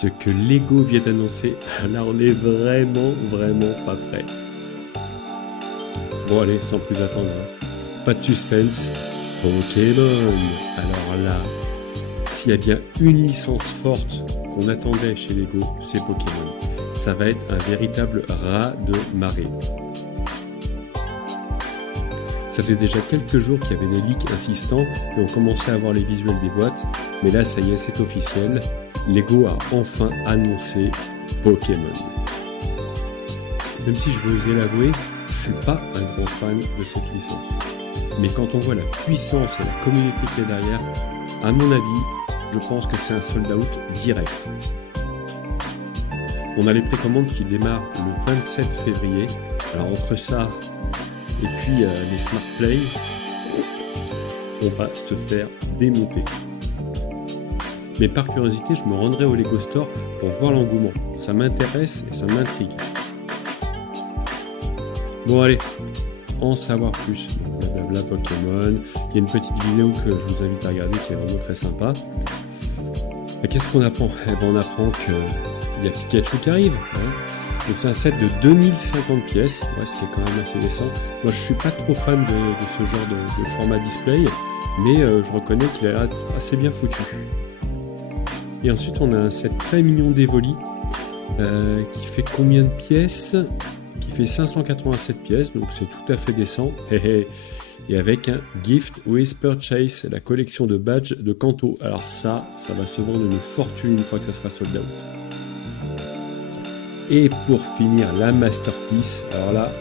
ce que Lego vient d'annoncer. Là, on est vraiment pas prêt. Bon, allez, sans plus attendre, hein. Pas de suspense. Pokémon. Alors là, s'il y a bien une licence forte qu'on attendait chez Lego, c'est Pokémon. Ça va être un véritable raz de marée. Ça faisait déjà quelques jours qu'il y avait des leaks insistants et on commençait à voir les visuels des boîtes. Mais là, ça y est, c'est officiel. Lego a enfin annoncé Pokémon. Même si je veux oser l'avouer, je suis pas un grand fan de cette licence. Mais quand on voit la puissance et la communauté qu'il y a derrière, à mon avis, je pense que c'est un sold out direct. On a les précommandes qui démarrent le 27 février. Alors entre ça et puis les Smart Play, on va se faire démonter. Mais par curiosité, je me rendrai au Lego Store pour voir l'engouement. Ça m'intéresse et ça m'intrigue. Bon allez, en savoir plus. Blablabla Pokémon. Il y a une petite vidéo que je vous invite à regarder qui est vraiment très sympa. Et qu'est-ce qu'on apprend? Eh ben, on apprend qu'il y a Pikachu qui arrive. Hein. Donc c'est un set de 2050 pièces. Ouais, c'est quand même assez décent. Moi je suis pas trop fan de ce genre de format display, mais je reconnais qu'il a l'air assez bien foutu. Et ensuite on a un set très mignon d'Evoli qui fait combien de pièces? Qui fait 587 pièces, donc c'est tout à fait décent. Et avec un Gift with Purchase, la collection de badges de Kanto. Alors ça va se vendre une fortune une fois que ça sera sold out. Et pour finir, la masterpiece, alors là,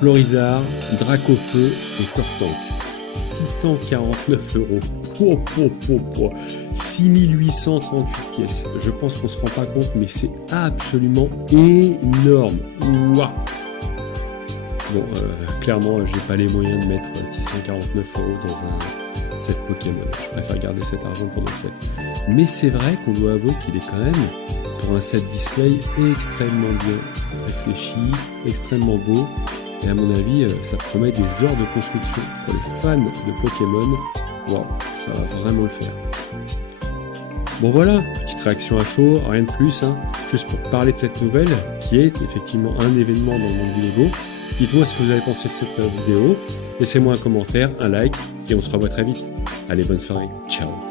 Florizard, Dracofeu et Tortank. 649 €. 6838 pièces. Je pense qu'on se rend pas compte, mais c'est absolument énorme. Waouh! Bon, clairement, j'ai pas les moyens de mettre 649 € dans un set Pokémon. Je préfère garder cet argent pour d'autres fêtes. Mais c'est vrai qu'on doit avouer qu'il est quand même, pour un set display, extrêmement bien réfléchi, extrêmement beau. Et à mon avis, ça promet des heures de construction. Pour les fans de Pokémon, waouh, ça va vraiment le faire. Bon voilà, petite réaction à chaud, rien de plus, hein, juste pour parler de cette nouvelle, qui est effectivement un événement dans le monde du Lego. Dites-moi ce que vous avez pensé de cette vidéo, laissez-moi un commentaire, un like, et on se revoit très vite. Allez, bonne soirée, ciao.